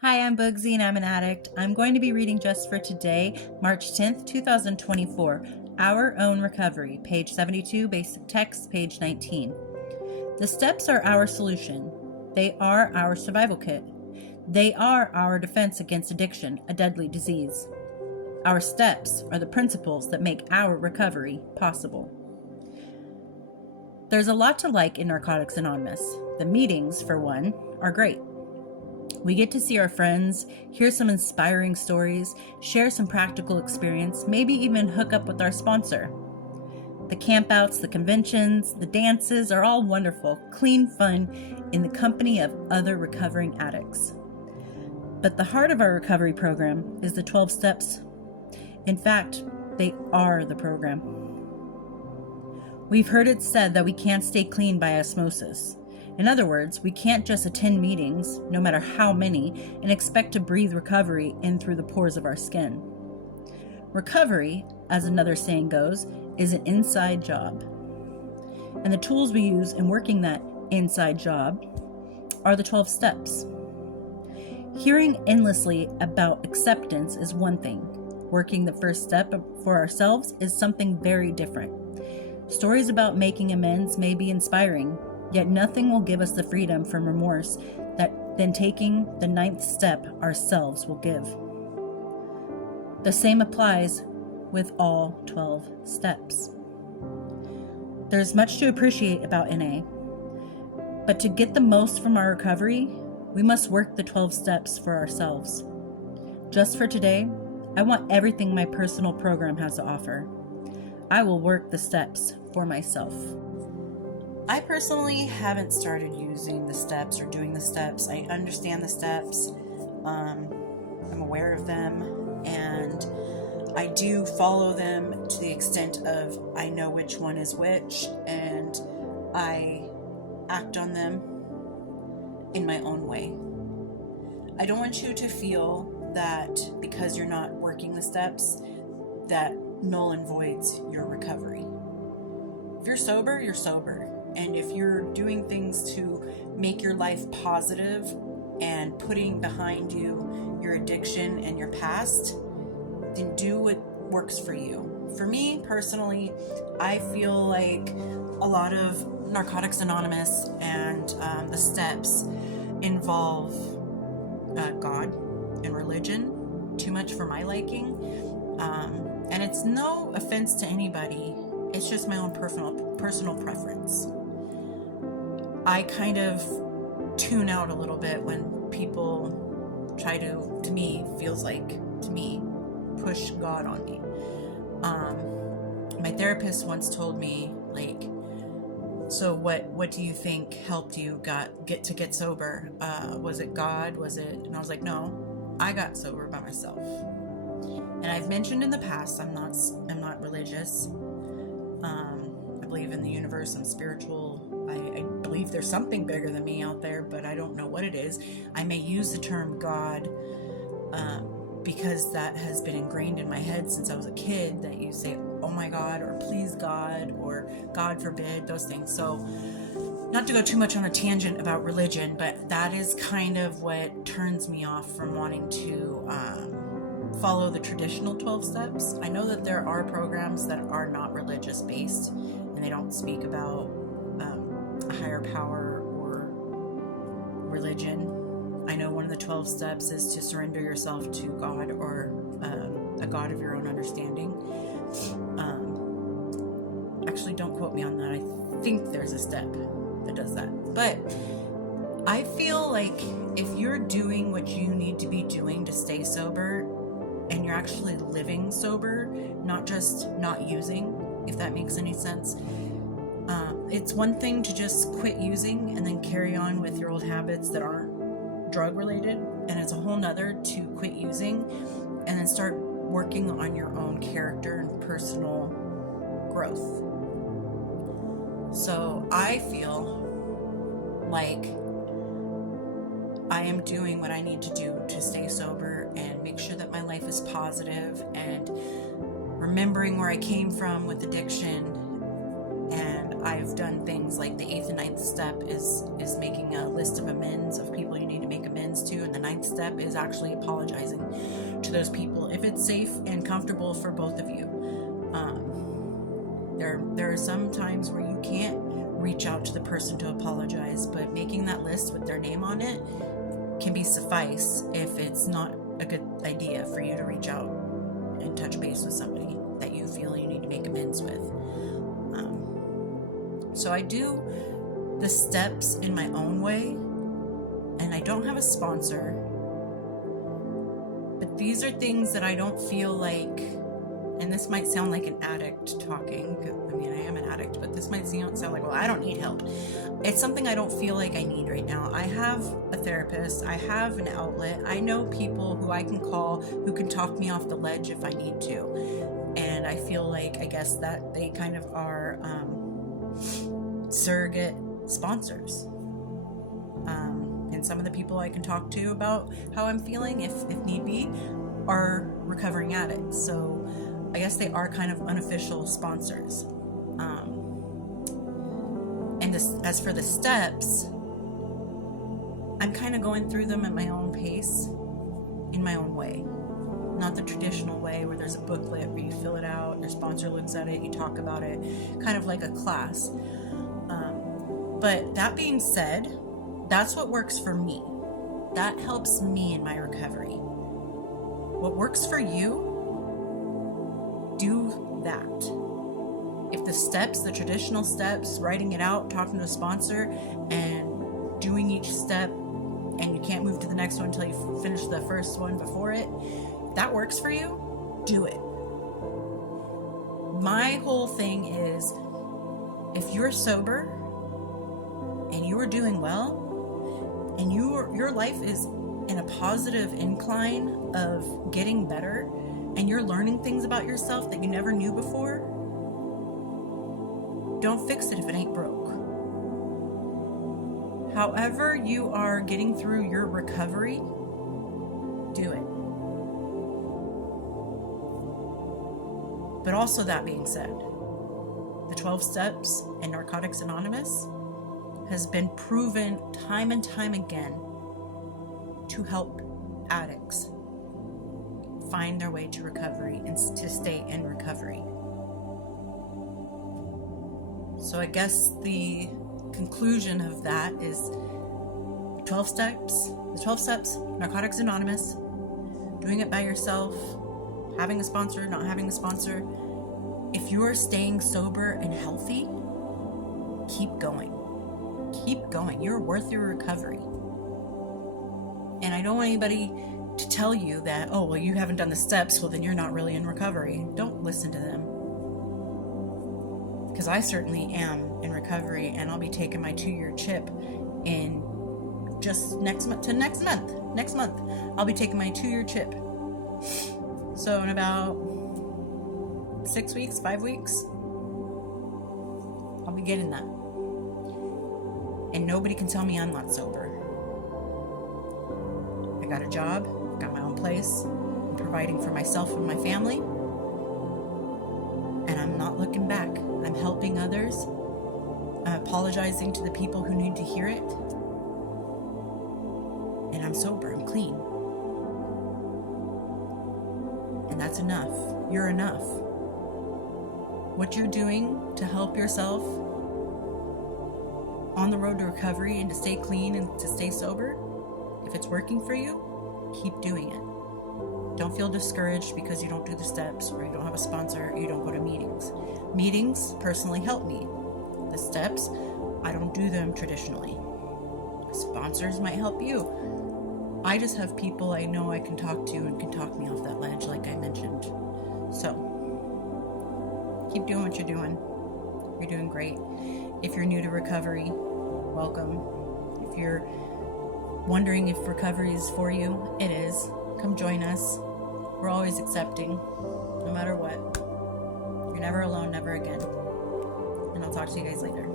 Hi, I'm Bugsy and I'm an addict. I'm going to be reading just for today, March 10th, 2024, Our Own Recovery, page 72, basic text, page 19. The steps are our solution. They are our survival kit. They are our defense against addiction, a deadly disease. Our steps are the principles that make our recovery possible. There's a lot to like in Narcotics Anonymous. The meetings, for one, are great. We get to see our friends, hear some inspiring stories, share some practical experience, maybe even hook up with our sponsor. The campouts, the conventions, the dances are all wonderful, clean fun in the company of other recovering addicts. But the heart of our recovery program is the 12 steps. In fact, they are the program. We've heard it said that we can't stay clean by osmosis. In other words, we can't just attend meetings, no matter how many, and expect to breathe recovery in through the pores of our skin. Recovery, as another saying goes, is an inside job. And the tools we use in working that inside job are the 12 steps. Hearing endlessly about acceptance is one thing. Working the first step for ourselves is something very different. Stories about making amends may be inspiring, yet nothing will give us the freedom from remorse that then taking the 9th step ourselves will give. The same applies with all 12 steps. There's much to appreciate about NA, but to get the most from our recovery, we must work the 12 steps for ourselves. Just for today, I want everything my personal program has to offer. I will work the steps for myself. I personally haven't started using the steps or doing the steps. I understand the steps. I'm aware of them, and I do follow them to the extent of I know which one is which, and I act on them in my own way. I don't want you to feel that because you're not working the steps, that null and voids your recovery. If you're sober, you're sober. And if you're doing things to make your life positive and putting behind you your addiction and your past, then do what works for you. For me personally, I feel like a lot of Narcotics Anonymous and the steps involve God and religion too much for my liking. And it's no offense to anybody. It's just my own personal preference. I kind of tune out a little bit when people try to me, feels like to me, push God on me. My therapist once told me, like, so what do you think helped you get sober? Was it God? Was it? And I was like, no, I got sober by myself. And I've mentioned in the past, I'm not religious. I believe in the universe. I'm spiritual. I believe there's something bigger than me out there, but I don't know what it is. I may use the term God because that has been ingrained in my head since I was a kid, that you say, oh my God, or please God, or God forbid, those things. So not to go too much on a tangent about religion, but that is kind of what turns me off from wanting to follow the traditional 12 steps. I know that there are programs that are not religious based and they don't speak about a higher power or religion. I know one of the 12 steps is to surrender yourself to God or a God of your own understanding. Actually, don't quote me on that. I think there's a step that does that. But I feel like if you're doing what you need to be doing to stay sober, and you're actually living sober, not just not using, if that makes any sense. It's one thing to just quit using and then carry on with your old habits that aren't drug related, and it's a whole nother to quit using and then start working on your own character and personal growth. So I feel like I am doing what I need to do to stay sober and make sure that my life is positive, and remembering where I came from with addiction, and I've done things like the 8th and ninth step is making a list of amends of people you need to make amends to, and the 9th step is actually apologizing to those people if it's safe and comfortable for both of you. There are some times where you can't reach out to the person to apologize, but making that list with their name on it can be suffice if it's not a good idea for you to reach out and touch base with somebody that you feel you need to make amends with. So I do the steps in my own way, and I don't have a sponsor, but these are things that I don't feel like, and this might sound like an addict talking, I mean, I am an addict, but this might sound like, well, I don't need help. It's something I don't feel like I need right now. I have a therapist, I have an outlet, I know people who I can call who can talk me off the ledge if I need to. And I feel like, I guess that they kind of are surrogate sponsors. And some of the people I can talk to about how I'm feeling, if need be, are recovering addicts. So I guess they are kind of unofficial sponsors. And as for the steps, I'm kind of going through them at my own pace, in my own way. Not the traditional way where there's a booklet where you fill it out, your sponsor looks at it, you talk about it, kind of like a class. But that being said, that's what works for me. That helps me in my recovery. What works for you, do that. If the steps, the traditional steps, writing it out, talking to a sponsor, and doing each step, and you can't move to the next one until you finish the first one before it, if that works for you, do it. My whole thing is, if you're sober and you are doing well, and your life is in a positive incline of getting better, and you're learning things about yourself that you never knew before, don't fix it if it ain't broke. However you are getting through your recovery, do it. But also, that being said, the 12 steps and Narcotics Anonymous has been proven time and time again to help addicts find their way to recovery and to stay in recovery. So I guess the conclusion of that is 12 steps, Narcotics Anonymous, doing it by yourself, having a sponsor, not having a sponsor. If you're staying sober and healthy, keep going. Keep going. You're worth your recovery. And I don't want anybody to tell you that, oh, well, you haven't done the steps, well, then you're not really in recovery. Don't listen to them. Because I certainly am in recovery, and I'll be taking my 2-year chip in just next month. Next month, I'll be taking my 2-year chip. So in about 5 weeks, I'll be getting that. And nobody can tell me I'm not sober. I got a job, got my own place, I'm providing for myself and my family, and I'm not looking back. I'm helping others. I'm apologizing to the people who need to hear it. And I'm sober, I'm clean. And that's enough. You're enough. What you're doing to help yourself on the road to recovery and to stay clean and to stay sober, if it's working for you, keep doing it. Don't feel discouraged because you don't do the steps, or you don't have a sponsor, or you don't go to meetings. Meetings personally help me. The steps, I don't do them traditionally. Sponsors might help you. I just have people I know I can talk to and can talk me off that ledge, like I mentioned. So, keep doing what you're doing. You're doing great. If you're new to recovery, welcome. If you're wondering if recovery is for you, it is. Come join us. We're always accepting, no matter what. You're never alone, never again. And I'll talk to you guys later.